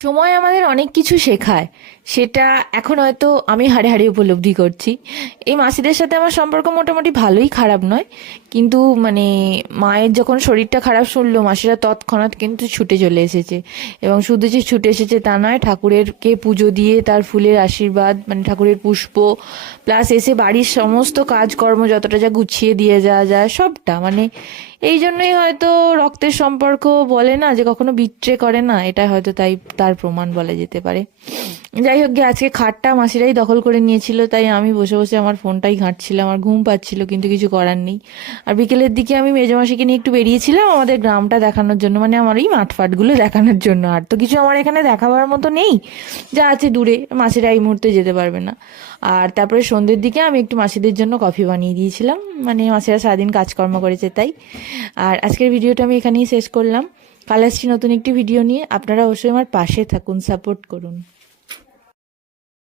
সময় আমাদের অনেক কিছু শেখায়, সেটা এখন হয়তো আমি হাড়ে হাড়ে উপলব্ধি করছি। এই মাসিদের সাথে আমার সম্পর্ক মোটামুটি ভালোই, খারাপ নয়। কিন্তু মানে মায়ের যখন শরীরটা খারাপ শুনলো, মাসিরা তৎক্ষণাৎ কিন্তু ছুটে চলে এসেছে। এবং শুধু যে ছুটে এসেছে তা নয়, ঠাকুরেরকে পুজো দিয়ে তার ফুলের আশীর্বাদ, মানে ঠাকুরের পুষ্প, প্লাস এসে বাড়ির সমস্ত কাজকর্ম যতটা যা গুছিয়ে দিয়ে যাওয়া যায় সবটা, মানে এই জন্যই হয়তো রক্তের সম্পর্ক বলে না যে কখনো বিট্রে করে না, এটা হয়তো তাই তার প্রমাণ বলা যেতে পারে। যাই হোক গে, আজকে খাটটা মাসিরাই দখল করে নিয়েছিল, তাই আমি বসে বসে আমার ফোনটাই ঘাঁটছিলাম। আমার ঘুম পাচ্ছিল কিন্তু কিছু করার নেই। আর বিকেলের দিকে আমি মেজমাসিকে নিয়ে একটু বেরিয়েছিলাম আমাদের গ্রামটা দেখানোর জন্য, মানে আমার এই মাঠফাটগুলো দেখানোর জন্য। আর তো কিছু আমার এখানে দেখাবার মতো নেই, যা আছে দূরে, মাসিরা এই মুহূর্তে যেতে পারবে না। আর তারপরে সন্ধ্যের দিকে আমি একটু মাসিদের জন্য কফি বানিয়ে দিয়েছিলাম, মানে মাসিরা সারাদিন কাজকর্ম করেছে তাই। আর আজকের ভিডিওটা আমি এখানেই শেষ করলাম। কাল আসছি নতুন একটি ভিডিও নিয়ে। আপনারা অবশ্যই আমার পাশে থাকুন, সাপোর্ট করুন।